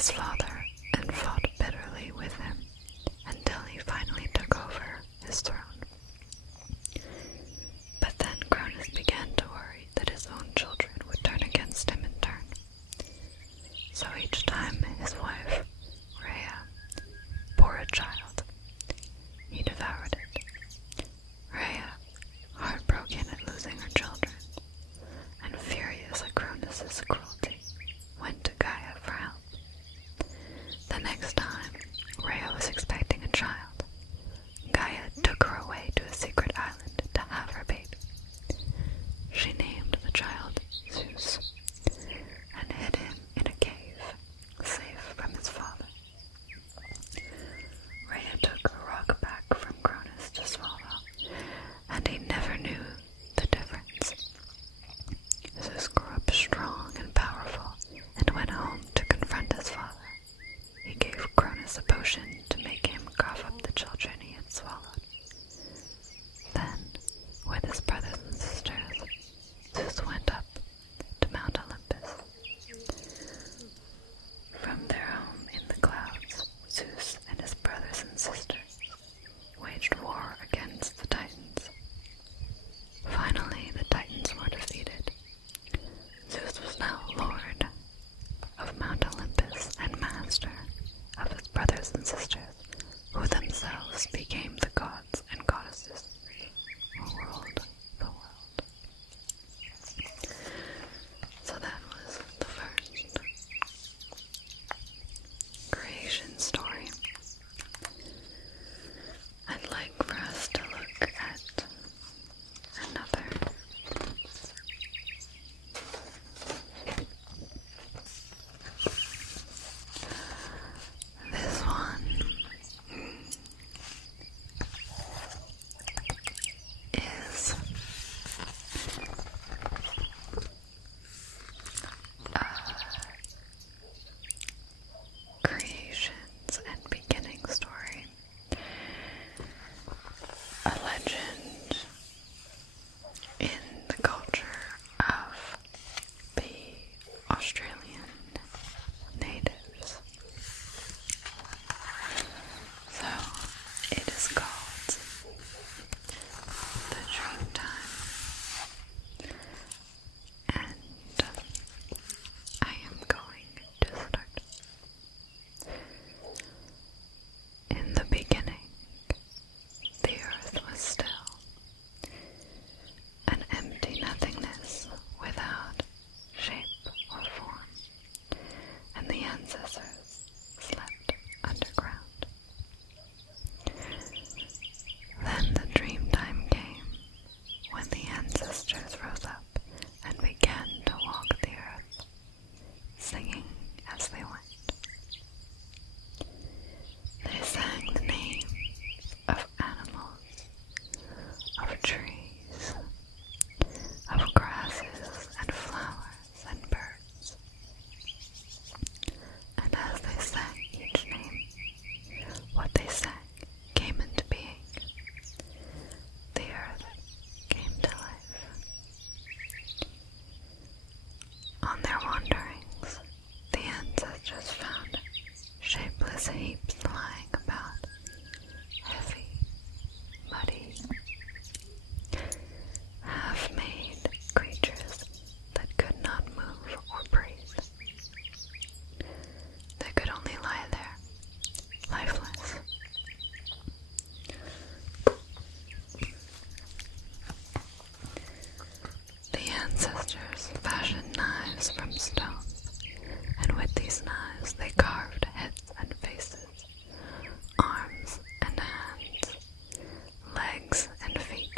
his father and fought bitterly with him until he finally took over his throne. But then Cronus began to worry that his own children would turn against him in turn. So each time his wife, Rhea, bore a child, he devoured it. Rhea, heartbroken at losing her children, and furious at Cronus' cruelty, went to Gaia for help. The next time Rhea was expecting a child, Gaia took her away to a secret island to have her baby. She named the child Zeus and hid him in a cave, safe from his father. Rhea took a rock back from Cronus to swallow, and he never knew the difference. Zeus grew up strong and powerful and went home to confront his father. He gave Cronus a potion to make him cough up the children he had swallowed. Then, with his brothers and sisters, Zeus went up to Mount Olympus. From their home in the clouds, Zeus and his brothers and sisters waged war against the Titans. Finally, the Titans were defeated. Zeus was now Lord of Mount Olympus and master of his brothers and sisters, who themselves became the gods and goddesses who ruled the world. So that was the first creation story. I'd like for us to look at another. This one is creations and beginning story. A legend in the culture of the Australian natives. So, it is called the Dreamtime, and I am going to start. In the beginning, the earth was still, an empty nothingness without shape or form, and the ancestors slept underground. Then the dream time came, when the ancestors rose up and began to walk the earth, singing as they went. They sang the names of animals, of trees, of grasses and flowers and birds. And as they sang each name, what they sang came into being. The earth came to life. On their wanderings, the ancestors found shapeless heaps lying about, heavy, muddy, half-made creatures that could not move or breathe. They could only lie there, lifeless. The ancestors fashioned knives from stones, and with these knives they carved heads and faces, arms and hands, legs and feet.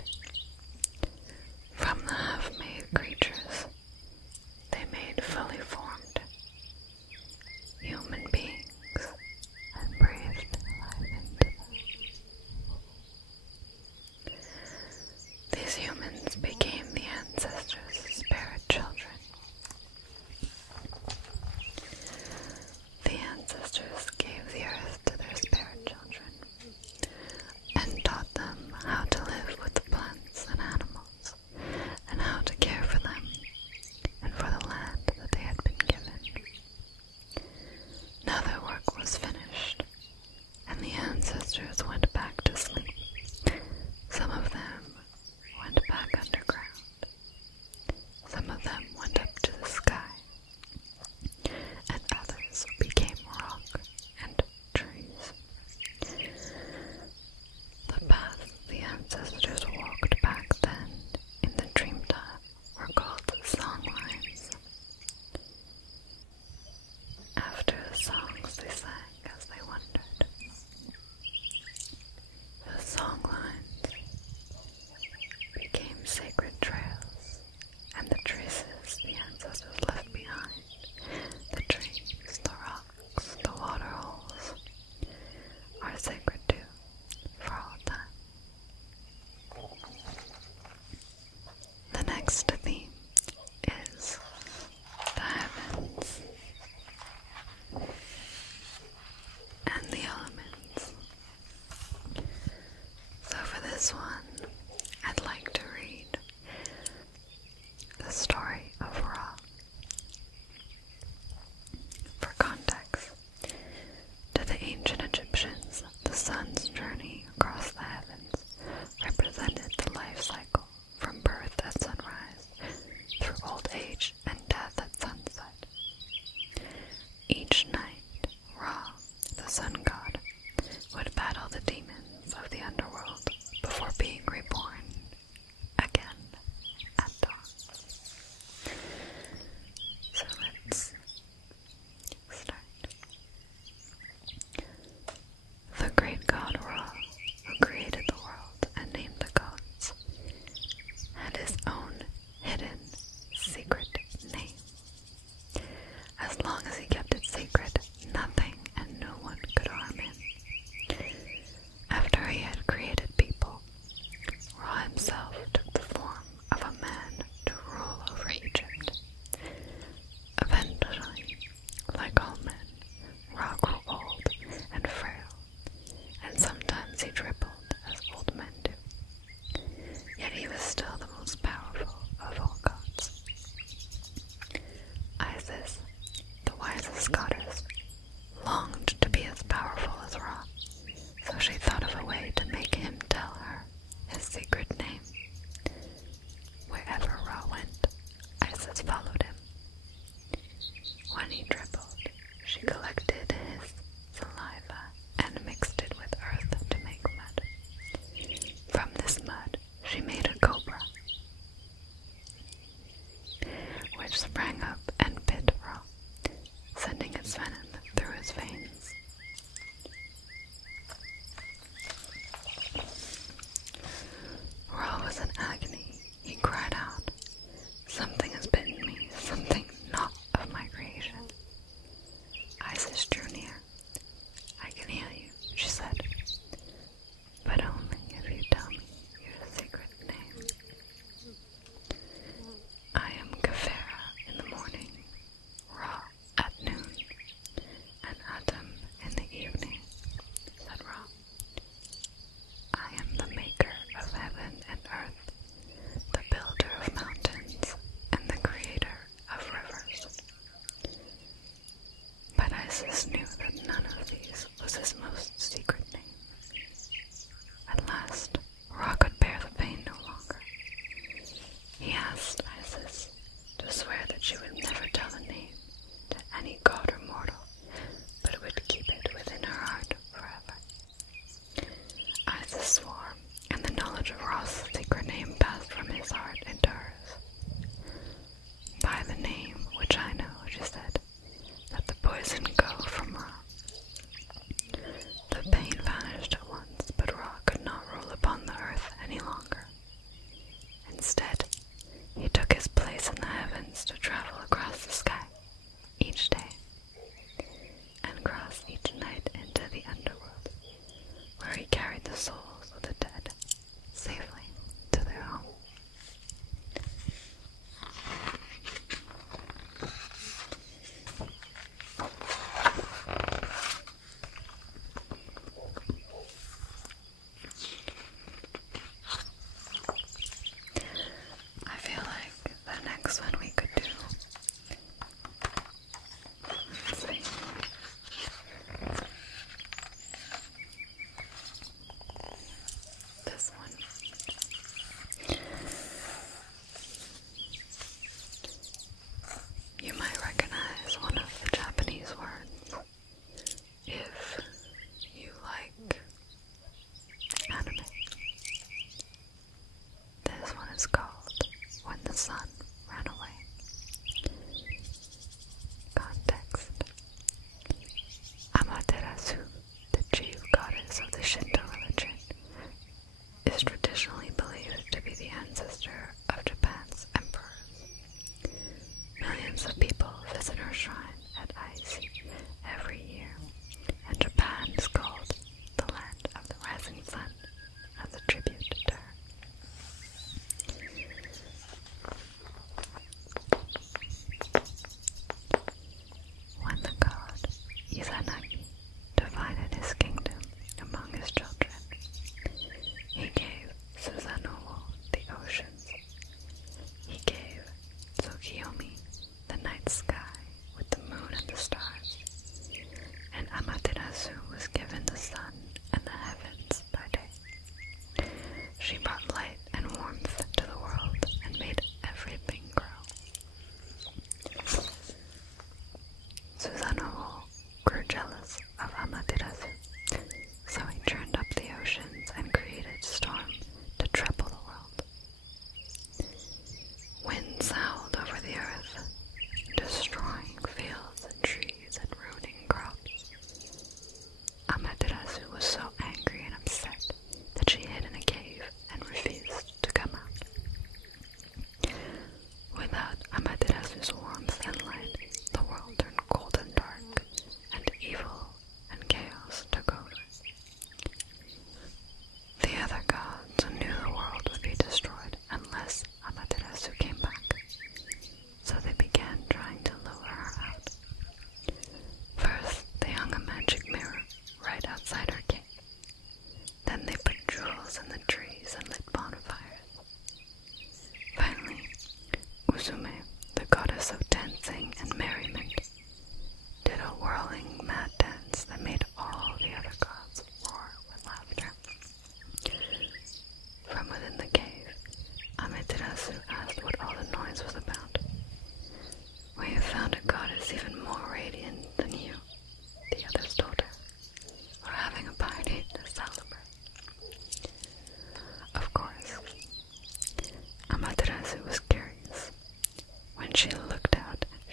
From the half-made creatures, they made fully formed human beings and breathed life into them. These humans became the ancestors' spirit children. The ancestors gave the earth to their spirit children and taught them how to live with the plants and animals and how to care for them and for the land that they had been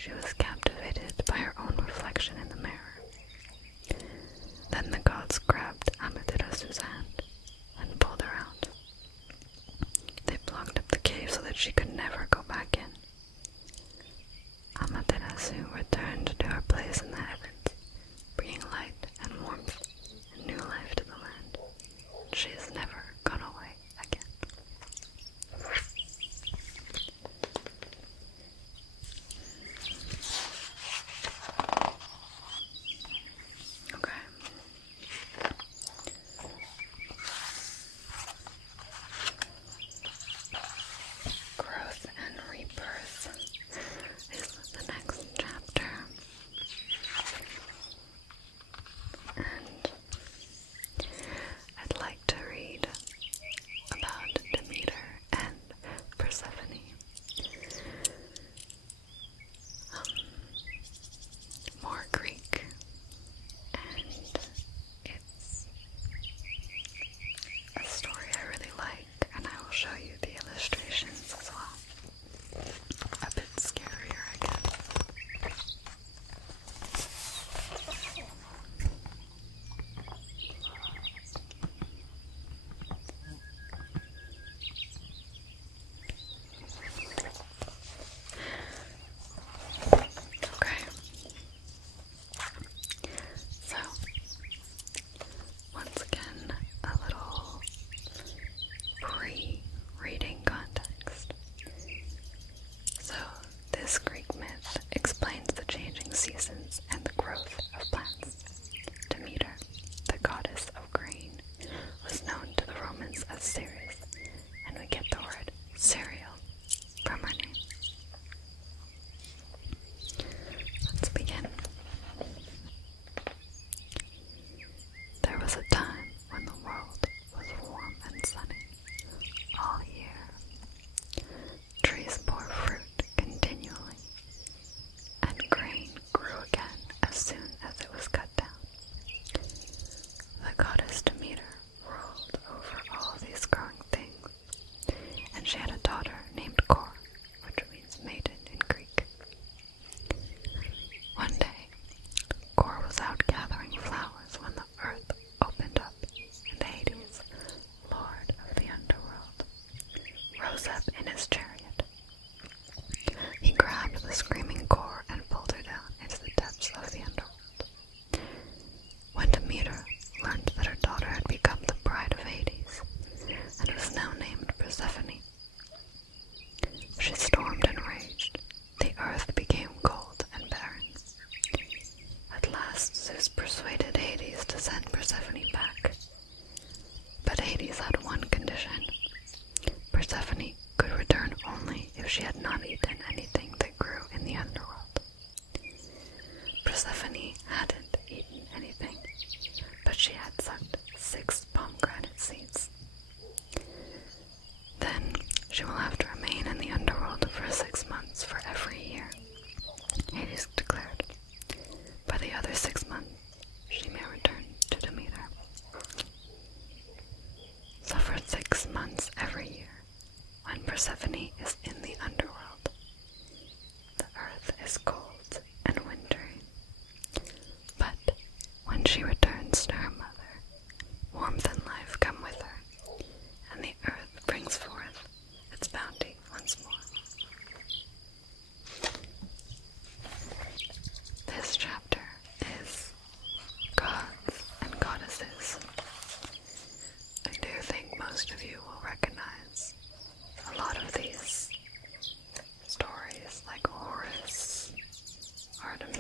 she was captivated by her own reflection in the mirror. Then the gods grabbed Amaterasu's hand and pulled her out. They blocked up the cave so that she could never go back in. Amaterasu returned to her place in the heavens, bringing light and warmth and new life to the land. She has never gone away again. Okay. Growth and rebirth is the next chapter. And I'd like to read about Demeter and Persephone. More Greek, and it's a story I really like, and I will show you the illustrations as well. A bit scarier, I guess. Okay. So, once again, a little pre-reading context. So, this Greek myth explains the changing seasons and the growth of plants. Demeter, the goddess of grain, was known to the Romans as Ceres, and we get the word cereal from her name. Let's begin. There was a time when the world was warm and sunny all year. Trees bore fruit continually, and grain grew again as soon as it was cut down. The goddess Demeter ruled over all these growing things, and she had a daughter named Kor, which means maiden in Greek. One day, Kor was out gathering flowers when the earth opened up, and Hades, lord of the underworld, rose up in his chariot. He grabbed the screaming Kor and pulled her down into the depths of the underworld. When Demeter learned that her daughter had become the bride of Hades, and was now named Persephone, she stormed and raged. The earth became cold and barren. At last Zeus persuaded Hades to send Persephone back. But Hades had one condition. Persephone could return only if she had not eaten anything that grew in the underworld. Persephone hadn't eaten anything, but she had sucked 6 pomegranate seeds. Then she will have to remain in the underworld for 6 months for every year, Hades declared. By the other 6 months, she may return to Demeter. So for 6 months every year, when Persephone is in the underworld, the earth is cold and wintry. But when she returns to her mother, warmth and life come with her, and the earth brings forth its bounty once more. This chapter is gods and goddesses. I do think most of you will recognize a lot of these stories, like Horus, Artemis,